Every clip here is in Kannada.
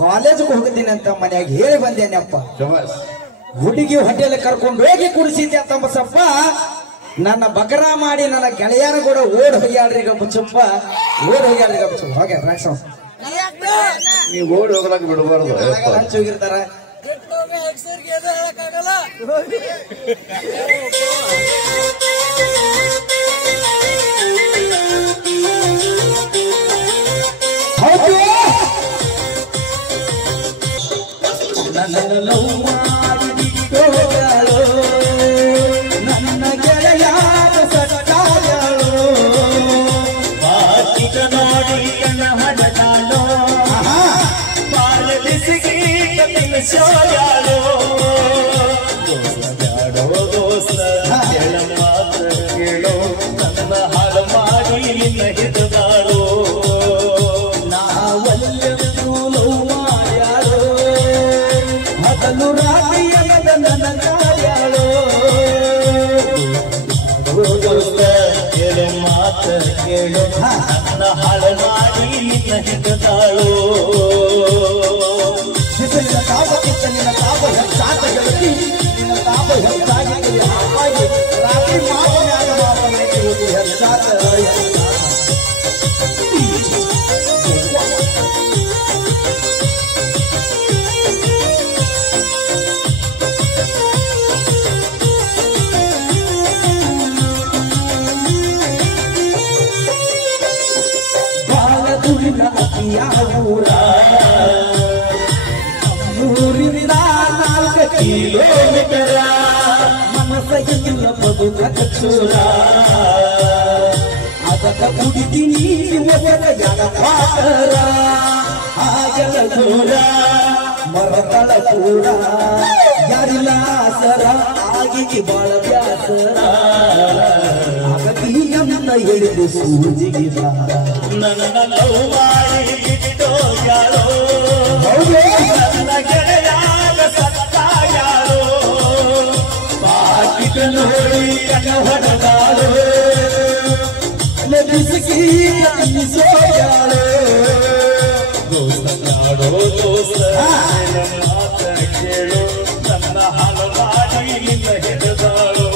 ಕಾಲೇಜ್ ಹೋಗ್ತೀನಿ ಅಂತ ಮನ್ಯಾಗ ಹೇಳಿ ಬಂದೇನಪ್ಪ. ಹುಡುಗಿ ಹೋಟೆಲ್ ಕರ್ಕೊಂಡು ಹೋಗಿ ಕುಡಿಸಿದ್ದೆ ಅಂತ ಬಸಪ್ಪ. ನನ್ನ ಬಕರ ಮಾಡಿ ನನ್ನ ಗೆಳೆಯರ ಕೂಡ ಓಡ್ ಹೋಗ್ಯಾಡ್ರಿ ಗಬ್ಬಚಪ್ಪ, ಓಡ್ ಹೋಗ್ಯಾಡ್ರಿ ಗಬ್ಬಚಪ್ಪ. ಹೋಗ್ಯ ನೀವು ಓಡಿ ಹೋಗ್ಲಾಕ ಬಿಡಬಾರ್ದು. ಹಂಚೋಗಿರ್ತಾರ. ಹೌದು ನನ್ನ ಲವ್ ಮಾಡಿ ನನ್ನ ಗೆಳೆಯಾದ ಸಟ್ಟಾಗಳು ಬಾಕಿಕ ನೋಡಿ ನನ್ನ ಹಡಗಾಲೋ ಪಾಲದಿಸಿಗಿ ತಿಳಿಸೋಯಾಲೋ ದೋಸ್ತ ದೋಸ್ತ ಕೆಳ ಮಾತ್ರ ಕೇಳೋ ನನ್ನ ಹಾಳು ಮಾಡಿ ನಿನ್ನ ಹಿಡಿದಾಳೋ ನಾವಲ್ಲೂ ಲವ್ ಮಾಡ್ಯಾಳೋ ಹಗಲು ರಾತ್ರಿಯದ ನನ್ನ ಕಾರ್ಯಾಳೋ ದೋಸ್ತ ಕೆಳ ಮಾತ್ರ ಕೇಳೋ ನನ್ನ ಹಾಳು ಮಾಡಿ ನಿನ್ನ ಹಿಡಿದಾಳೋ ನಿನ್ನ ತಾಪಕ್ಕಿಂತ ನಿನ್ನ ತಾಪ ಹೆಚ್ಚಾತ ಗೆಳತಿ, ನಿನ್ನ ತಾಪ ಹೆಚ್ಚಾಗಿದ್ದರೆ ಹಾಗಾಗಿ ರಾತ್ರಿ ಮಾಪನ್ಯಾಗ ಮಾಪನ್ಯಾಗಿ ಹೆಚ್ಚಾತ ಬಾಳ ದುಡಿದ ಅತಿಯಾವೂರ ಊರಿನಿಂದ 4 ಕಿಲೋಮೀಟರ ಮನಸ್ಸಿಲ್ಲ ಬದುಕ ಚೂರ ಅದಕ್ಕ ಕುಡಿತೀನಿ ಒಬ್ಬರ ಪಾತರ ಆಗಲ ದೂರ ಮರತಳ ಕೂಡ ಯಾರಿಲ್ಲ ಸರ ಆಗಿ ಬಾಳ ಬ್ಯಾಸರ ಆಗತೀಯನ್ನ ಹೇಳಿದು ಸೂಜಿಗಿದ ನನ್ನ ಲವ್ ಮಾಡಿ ಬಿಟ್ಟೋಗ್ಯಾಳೋ ನನ್ನ ಗೆಳೆಯಾಗ ಸತ್ತಾಗ್ಯಾಳೋ ಬಾಕಿಕ ನೋಡಿ ಕಣ್ಣ ಹೊಡೆದಾಳೋ ಲಭಿಸಿಕಿ ಸೋಯಾಳೋ ದೋಸ್ತ ನಾಡೋ ದೋಸ್ತ ಮಾತ ಕೇಳು ನನ್ನ ಹಾಲು ಮಾಡಿ ನಿನ್ನ ಹಿಡಿದಾಳೋ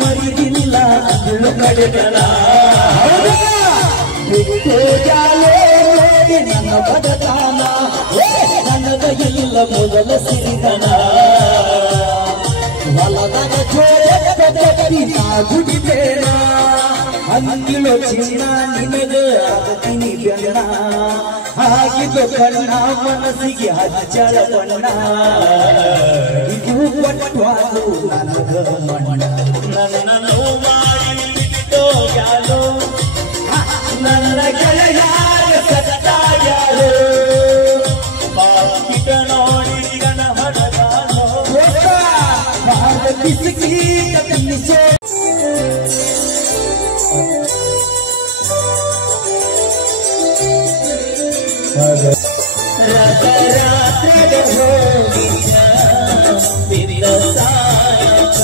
ಮರಿಗಿಲ್ಲ ಅದಳು ಕಡೆಗಳ ಬಿಟ್ಟು ಜಾಲೇ ನನ್ನ ಬದಲಾನ ನನಗ ಇಲ್ಲ ಮೊದಲ ಸಿರಿದನ ಹೊಲದಾಗ ಜೋಡಿನ ಗುಡಿಬೇಡ ಅಂಗಿಲೋ ಚಿನ್ನ ನಿನಗ ಆಗತೀನಿ ಬೆನ್ನ ಆಗಿದ್ದು ಕಣ್ಣ ಮನಸ್ಸಿಗೆ ಹಚ್ಚಳ ಬಣ್ಣ ಇದು ಪಟ್ವಾದು ನನಗ ಮಣ್ಣ ನನ್ನ ನೋವು ಮಾಡಿ ಬಿಟ್ಟೋಗ್ಯಾಳೋ ನನ್ನ ಗೆಳೆಯಾಗ ಸತ್ತಾಗ್ಯಾಳೋ ಬಾಕಿಕ ನೋಡಿ ಗಣ ಹೊಡೆದಾಳೋ ಬಿಸಿಕಿ ಕತ್ತಲಿಸೋ ರಾತ್ರಿ ಹೋಗಿದ್ದ ಬಿರಿದ ಸಾಯಕ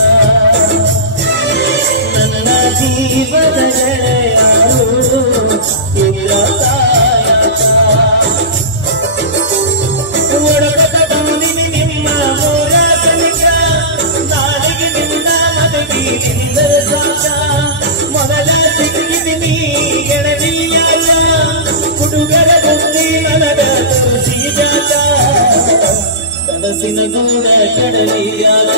ನನ್ನ ಜೀವದ ಗೆಳೆಯಾರು ಬಿರಿದ ಸಾಯಕ ಒಡಕದ ಬಂದಿನಿ ನಿಮ್ಮ ಊರ ತನಕ ನಾಳೆಗೆ ನಿನ್ನ ಮದುವೆಯಿಂದ ಸಾಕ ಮೊದಲ ಸಿಕ್ಕಿದಿನಿ ಗೆಳತಿಯಾಗ ಹುಡುಗರ ಬುದ್ಧಿ ನನಗ ತುಳಸಿಯಾಗ ಕನಸಿನ ಗೂಡ ಕಡಲಿಯಾಗ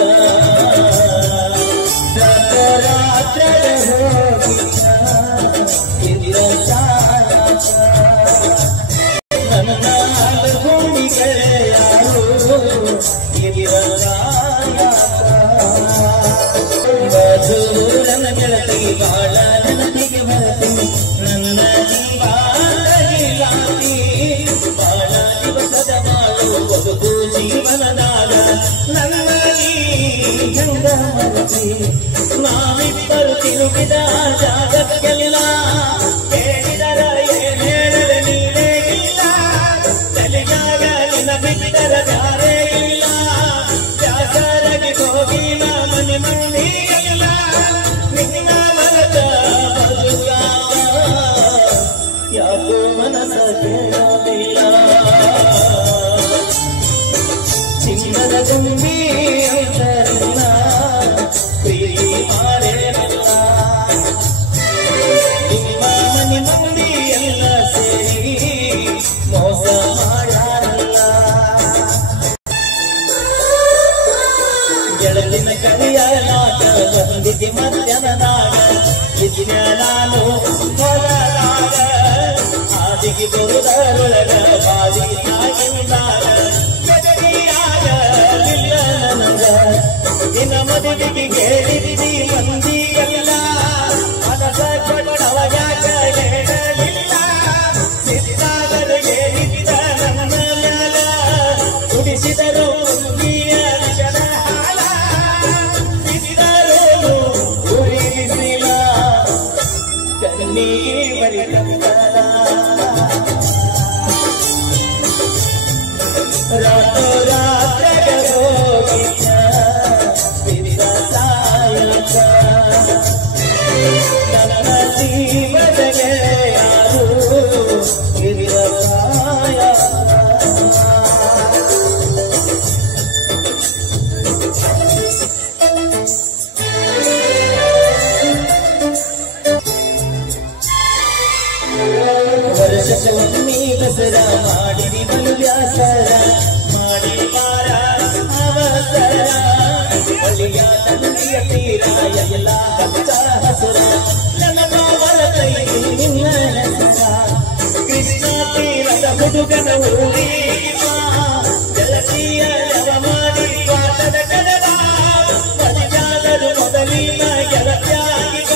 ರಾತ್ರಿ ಹೋಗಿದ್ದ ಹಿರಿಯ ಸಾಯಕ ನನ್ನ ಗೋಣಿ ಗೆಳೆಯಾರು ಹಿರಿಯ ನನ್ನ ಗೆಳತಿ ಬಾಳ ನನಗೆ ಬರ್ತೀನಿ ನನ್ನ ಜೀವಾಗಿ ಬಾಳ ದಿವಸದ ಬಾಳು ಬದುಕು ಜೀವನದಾಗ ನನ್ನ ಹೆಂಗ ಮರತಿ ನಾವಿಬ್ಬರು ತಿರುಗಿದ ಜಾಗಕ್ಕೆಲ್ಲ ಹುಡುಗಿನ ನಾನು ಹೊರದಾಗ ಆದಿಗೆ ಬರುದರೊಳಗ ಬಾದಿ ತಾಗಿಂದಾಗ ಬೆದರಿಯಾಗಲಿಲ್ಲ ನನಗ ನಿನ್ನ ಮದುವೆಗೆ ಹೇಳಿದಿ ಮಂದಿಯಲ್ಲ ಮನಸ ಕೊಟ್ಟವ ಯಾಕ ಹೇಳಲಿಲ್ಲ ಸಿದ್ದಾದರು ಹೇಳಿದ್ದ ನನ್ನ ಮ್ಯಾಲ ಕುಡಿಸಿದರು ಕುಂದಿಯ ವಿಷದ ಹಾಲ ಸಿದ್ದರು ಉರಿಸಿಲ್ಲ ಕಣ್ಣಿಗೆ ಬರಿಕಂದಲ ರಾತ್ರಾತ್ರೆಗ ಹೋಗಿದ್ದ ಬಿದ್ದ ಸಾಯಕ ನನ್ನ ಜೀವನಗೆ ಯಾರು ಬಿದ್ದ ಸಾಯಕ ವರ್ಷಕ್ಕೊಮ್ಮೆ ದಸರಾ ಮಾಡಿರಿ ಬಲು ವ್ಯಾಸರ ಮಾಡಿ ಬಾರ ಅವಸರ ಬಳಿಯ ತಂದೆಯ ತೀರ ಎಲ್ಲ ಹಚ್ಚ ಹಸುರ ನನ್ನ ಬಾವಲ ಕೈ ನಿನ್ನ ಕೃಷ್ಣ ತೀರದ ಹುಡುಗನ ಊರಿವ ಜಲತಿಯ ಮಾಡಿ ಪಾಠದ ಕಡಲ ಬಲಿಯಾದರು ಮೊದಲಿನ ಗೆಳತಿಯಾಗಿವ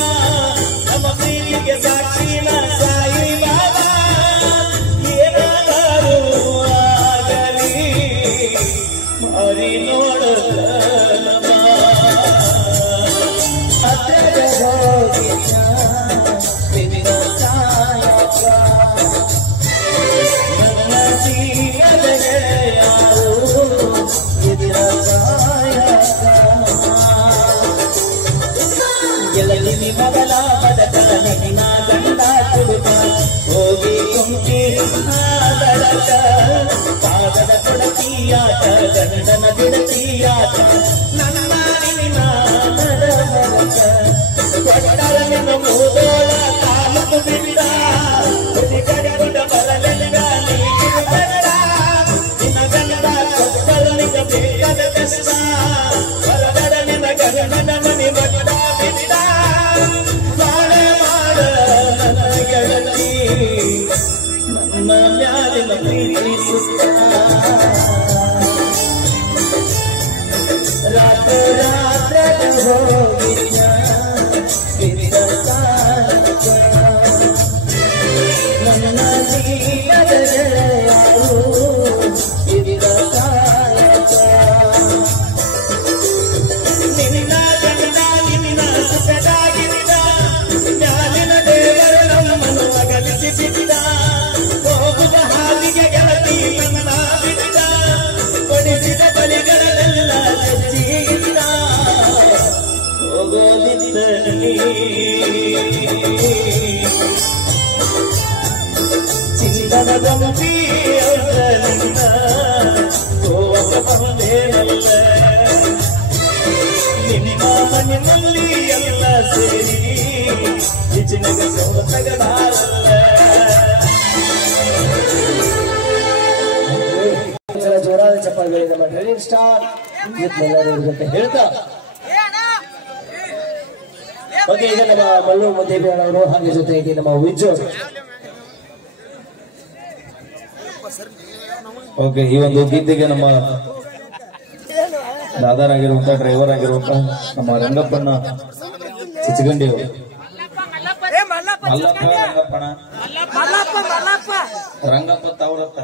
ನಮ್ಮ ಪ್ರೀತಿಗೆ ಸಾಕ್ಷಿನ ಸಾಯಿ ಬಾಬಾ ಏನಾದರೂ ಆಗಲಿ ಮಾರಿ ನೋಡದ ಹತ್ತಿರ ಹೋಗಿನ ಬಿದ್ದ ಸಾಯಕ ನನ್ನ ಜೀವನಗೆ ಯಾರು ಬಿದ್ದ ಸಾಯಕ ಗೆಳಲಿ ಮಗಳ ಬದಕಲ ನಿನ್ನ ಗಂಡ ಕುಡುಕ ಹೋಗಿ ಕುಂಕಿ ಆದರಕ ಪಾದದ ಕೊಡತಿಯಾಟ ಗಂಡನ ಬಿಡತಿಯಾಟ ನನ್ನ ನಿನ್ನ ನಡವರಕ ಕೊಟ್ಟರ ನಿನ್ನ ಮೂದೋಳ ತಾಲೂಕು ಬಿಟ್ಟ ಕಡೆಗುಡ ಬರಲೆಲ್ಲ ನೀರು ಬರಡ ನಿನ್ನ ಗಂಡ ಕೊಟ್ಟರ ನಿನ್ನ ಬೇಕಾದ ಕಷ್ಟ ಬರದರ ನಿನ್ನ ಗಂಡನ ಮನೆ ಬಟ್ಟ ಬಿಟ್ಟ ಬಾಳೆ ಮಾಡ ನನ್ನ ಗೆಳತಿ ನನ್ನ ಮ್ಯಾಲಿನ ಪ್ರೀತಿ ಸುತ್ತ ರಾತ್ರಾತ್ರ ಹೋಗಿನ ಬಿದ್ದ ಸಾಯಕ ನನ್ನ ಜೀವದ ಯಾರು ಬಿದ್ದ ಸಾಯಕ ನಿನ್ನ ಗಂಡ ನಿನ್ನ ಸುಖದಾಗಿದ್ದ ಮ್ಯಾಲಿನ ದೇವರು ನಮ್ಮನ್ನು ಅಗಲಿಸಿ ಬಿದ್ದ ಹೋಗುವ ಹಾದಿಗೆ ಗೆಳತಿ ನನ್ನ ಬಿದ್ದ ಕೊಡಿಸಿದ ಬಲಿಗಳನ್ನೆಲ್ಲ ಜಜ್ಜಿದ್ದ ಹೋಗೋದಿದ್ದ ಚಿಂತನ ಗಂಭೀ ನಿನ್ನ ಗೋವಕ ಬಂದೇನಲ್ಲ ನಿಮ್ಮ ಮನೆಯಲ್ಲಿ ಎಲ್ಲ ಸೇರಿ ಬಿಜಿನಗ ಸೋತಗದಾರಲ್ಲ ಜೋರಾದ ಚಪ್ಪಾಳೆ ನಮ್ಮ ಟ್ರೈನಿಂಗ್ ಸ್ಟಾರ್ ಎಲ್ಲರೂ ಹೇಳ್ತಾ ಓಕೆ ಈಗ ನಮ್ಮ ಮಲ್ಲು ಮುದ್ದೇಬಿಯಾಳ್ ಅವರು ಹಾಗೆ ಜೊತೆಗೆ ನಮ್ಮ ವಿಜು ಓಕೆ ಈ ಒಂದು ಗೀತೆಗೆ ನಮ್ಮ ದಾದಾರಾಗಿರುವಂತ ಡ್ರೈವರ್ ಆಗಿರುವಂತ ನಮ್ಮ ರಂಗಪ್ಪಣ್ಣ ಚಿಚಗಂಡಿ ಅವರು ರಂಗಪ್ಪ ತಾವ್ರತ್ತ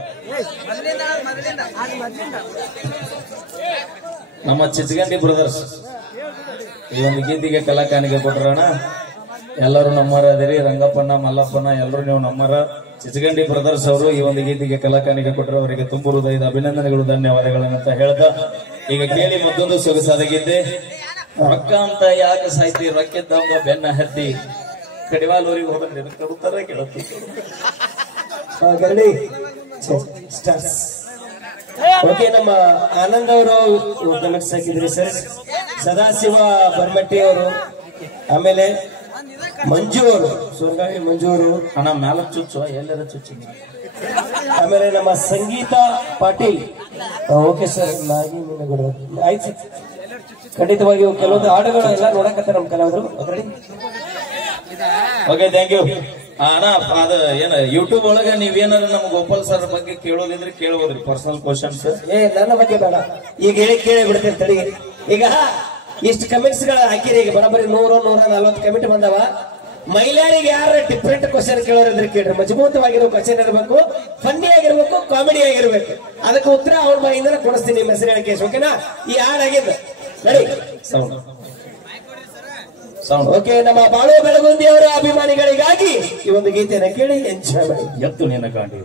ನಮ್ಮ ಚಿಚಗಂಡಿ ಬ್ರದರ್ಸ್ ಈ ಒಂದು ಗೀತೆಗೆ ಕಲಾಕಾನಿಗೆ ಕೊಟ್ಟರೋಣ. ಎಲ್ಲರೂ ನಮ್ಮರ ಅದಿರಿ, ರಂಗಪ್ಪಣ್ಣ ಮಲ್ಲಪ್ಪಣ್ಣ ಎಲ್ಲರೂ ನೀವು ನಮ್ಮರ. ಚಿಚಗಂಡಿ ಬ್ರದರ್ಸ್ ಅವರು ಈ ಒಂದು ಗೀತೆಗೆ ಕಲಾಕಾನಿಗೆ ಕೊಟ್ಟರು, ಅವರಿಗೆ ತುಂಬು ಹೃದಯದ ಅಭಿನಂದನೆಗಳು, ಧನ್ಯವಾದಗಳನ್ನಂತ ಹೇಳ್ತಾ ಈಗ ಕೇಳಿ ಮತ್ತೊಂದು ಸೊಗಸಾದ ಗೀತೆ. ರೊಕ್ಕ ಅಂತ ಯಾಕೆ ಸಾಯ್ತಿ, ರೊಕ್ಕಿದ್ದಂಬ ಬೆನ್ನ ಹತ್ತಿ, ಕಡಿವಾಲೂರಿಗೆ ಹೋದ್ರೆ ಕಡುತ್ತಾರೆ ಕೇಳುತ್ತಿ. ಓಕೆ, ನಮ್ಮ ಆನಂದ್ ಅವರು ಗಮನಿಸ್ ಹಾಕಿದ್ರಿ ಸರ್. ಸದಾಶಿವ ಬರ್ಮಟ್ಟಿ ಅವರು, ಆಮೇಲೆ ಮಂಜು ಅವರು, ಸೋರ್ಗಾವಿ ಮಂಜು ಅವರು, ಹಣ ಮ್ಯಾಲ ಚುಚ್ಚು ಎಲ್ಲರ ಚುಚ್ಚಿ. ಆಮೇಲೆ ನಮ್ಮ ಸಂಗೀತ ಪಾಟೀಲ್. ಓಕೆ ಸರ್, ಆಯ್ತು ಖಂಡಿತವಾಗಿಯೂ ಕೆಲವೊಂದು ಹಾಡುಗಳು ಎಲ್ಲ ನೋಡಕತ್ತಾರೆ ನಮ್ಮ ಕಲಾವಿದರು. Okay thank you. ಅಣ್ಣ ಅದ ಏನ ಯೂಟ್ಯೂಬ್ ಒಳಗ ನೀವೇನಾರ ನಮ್ ಗೋಪಾಲ್ ಸರ್ ಬಗ್ಗೆ ಕೇಳೋದಿದ್ರೆ ಕೇಳಬಹುದ್ರಿ, ಪರ್ಸನಲ್ ಕ್ವಶನ್ಸ್. ನನ್ನ ಬಗ್ಗೆ ಬೇಡ, ಈಗ ಕೇಳಿ ಬಿಡ್ತೇನೆ ತಡಿ. ಈಗ ಇಷ್ಟು ಕಮೆಂಟ್ಸ್ ಗಳ ಹಾಕಿರಿ, ಈಗ ಬರೋಬ್ಬರಿ 140 ಕಮೆಂಟ್ ಬಂದವ. ಮಹಿಳೆಯರಿಗೆ ಯಾರ ಡಿಫ್ರೆಂಟ್ ಕ್ವಶನ್ ಕೇಳೋರಿದ್ರೆ ಕೇಳ್ರಿ. ಮಜಬೂತವಾಗಿರೋ ಕ್ವಶನ್ ಇರಬೇಕು, ಫನ್ನಿ ಆಗಿರ್ಬೇಕು, ಕಾಮಿಡಿ ಆಗಿರ್ಬೇಕು. ಅದಕ್ಕೆ ಉತ್ತರ ಅವ್ರ ಬಾಯಿಂದ ಕೊಡಿಸ್ತೀನಿ ನಿಮ್ಮ ಹೆಸರು ಹೇಳಕ್ಕೆ. ಓಕೆನಾ? ಈ ಹಾಡಾಗಿದ್ದು ನಡಿ ಸೌಂಡ್. ಓಕೆ. ನಮ್ಮ ಬಾಳು ಬೆಳಗುಂದಿ ಅವರ ಅಭಿಮಾನಿಗಳಿಗಾಗಿ ಈ ಒಂದು ಗೀತೆಯನ್ನು ಕೇಳಿ ಎಂಜಾಯ್ ಮಾಡಿ. ಎತ್ತು ನಿನ್ನ ಗಾಂಡಿ.